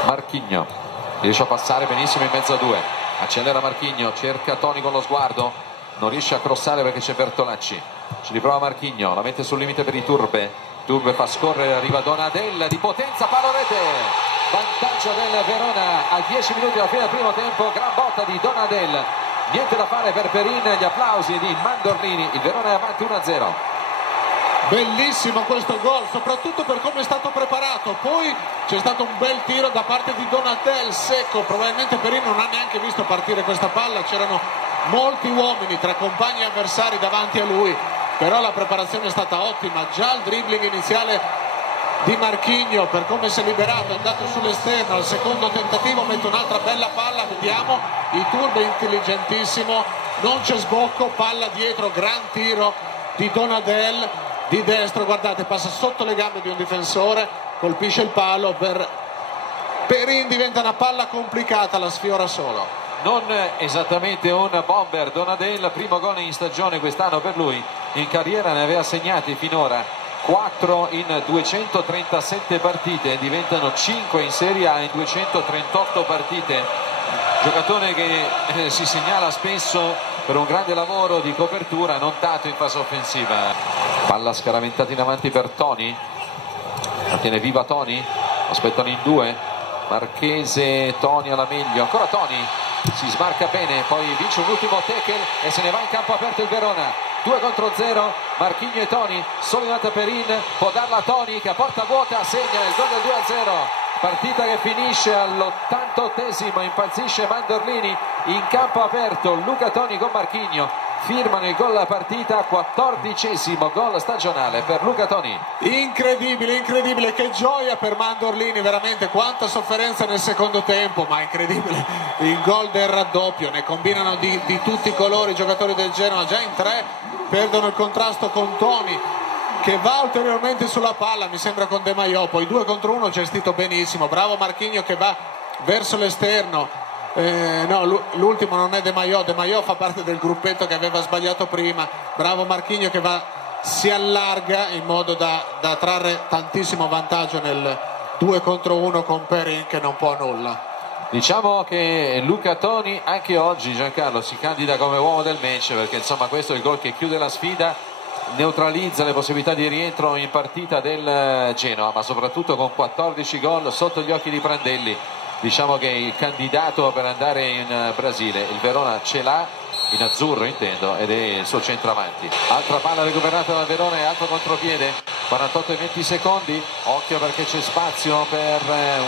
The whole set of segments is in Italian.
Marchigno riesce a passare benissimo in mezzo a due, accelera Marchigno, cerca Toni con lo sguardo, non riesce a crossare perché c'è Bertolacci, ci riprova Marchigno, la mette sul limite per Iturbe fa scorrere, arriva Donadel di potenza, palo rete, vantaggio del Verona a 10 minuti alla fine del primo tempo, gran botta di Donadel, niente da fare per Perin, gli applausi di Mandorlini, il Verona è avanti 1-0. Bellissimo questo gol, soprattutto per come è stato preparato. Poi c'è stato un bel tiro da parte di Donadel secco, probabilmente Perin non ha neanche visto partire questa palla, c'erano molti uomini tra compagni e avversari davanti a lui, però la preparazione è stata ottima. Già il dribbling iniziale di Marchigno, per come si è liberato, è andato sull'esterno, al secondo tentativo mette un'altra bella palla, vediamo, Iturbe intelligentissimo, non c'è sbocco, palla dietro, gran tiro di Donadel di destro, guardate, passa sotto le gambe di un difensore, colpisce il palo, per Perin diventa una palla complicata, la sfiora solo. Non esattamente un bomber Donadel, primo gol in stagione quest'anno per lui, in carriera ne aveva segnati finora 4 in 237 partite, diventano 5 in Serie A in 238 partite, giocatore che si segnala spesso per un grande lavoro di copertura, non tanto in fase offensiva. Palla scaraventata in avanti per Toni, la tiene viva Toni, aspettano in due, Marchese, Toni alla meglio, ancora Toni, si smarca bene, poi vince un ultimo tackle e se ne va in campo aperto il Verona, 2-0, Marchigno e Toni, solo in alta Perin, può darla a Toni che a porta vuota segna il gol del 2-0. Partita che finisce all'88esimo, impazzisce Mandorlini, in campo aperto Luca Toni con Marchigno, firmano il gol della partita, 14esimo gol stagionale per Luca Toni. Incredibile, incredibile, che gioia per Mandorlini, veramente quanta sofferenza nel secondo tempo, ma incredibile il gol del raddoppio, ne combinano di tutti i colori i giocatori del Genoa, già in tre perdono il contrasto con Toni che va ulteriormente sulla palla, mi sembra con De Maio, poi 2 contro 1 gestito benissimo, bravo Marchigno che va verso l'esterno, no, l'ultimo non è De Maio fa parte del gruppetto che aveva sbagliato prima, bravo Marchigno che si allarga in modo da trarre tantissimo vantaggio nel 2 contro 1 con Perin che non può nulla. Diciamo che Luca Toni anche oggi, Giancarlo, si candida come uomo del match, perché insomma questo è il gol che chiude la sfida, neutralizza le possibilità di rientro in partita del Genoa, ma soprattutto con 14 gol sotto gli occhi di Prandelli, diciamo che è il candidato per andare in Brasile. Il Verona ce l'ha in azzurro intendo, ed è il suo centravanti. Altra palla recuperata dal Verona e altro contropiede, 48 e 20 secondi, occhio perché c'è spazio per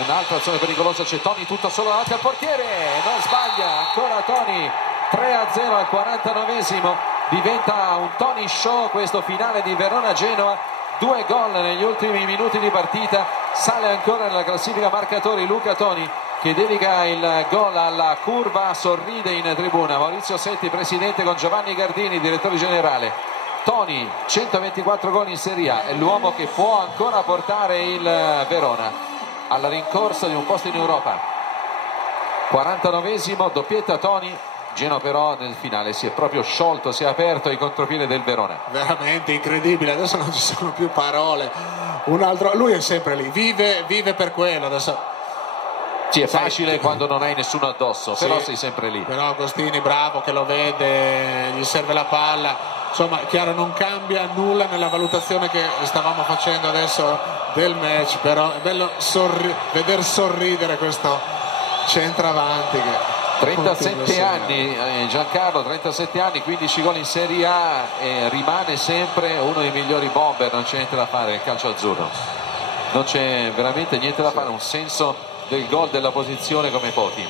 un'altra azione pericolosa, c'è Toni tutto solo davanti al portiere, non sbaglia, ancora Toni, 3-0 al 49esimo, diventa un Toni show questo finale di Verona-Genoa, 2 gol negli ultimi minuti di partita, sale ancora nella classifica marcatori Luca Toni che dedica il gol alla curva, sorride in tribuna Maurizio Setti, presidente, con Giovanni Gardini, direttore generale. Toni, 124 gol in Serie A, è l'uomo che può ancora portare il Verona alla rincorsa di un posto in Europa. 49esimo, doppietta Toni. Genoa però nel finale si è proprio sciolto, si è aperto ai contropiede del Verona. Veramente incredibile, adesso non ci sono più parole. Un altro, lui è sempre lì, vive per quello. Adesso sì, è facile quando non hai nessuno addosso, sì, però sei sempre lì. Però Agostini bravo che lo vede, gli serve la palla. Insomma, chiaro, non cambia nulla nella valutazione che stavamo facendo adesso del match, però è bello veder sorridere questo centravanti che 37 anni, Giancarlo, 37 anni, 15 gol in Serie A e rimane sempre uno dei migliori bomber, non c'è niente da fare nel calcio azzurro, non c'è veramente niente da fare, un senso del gol, della posizione come pochi.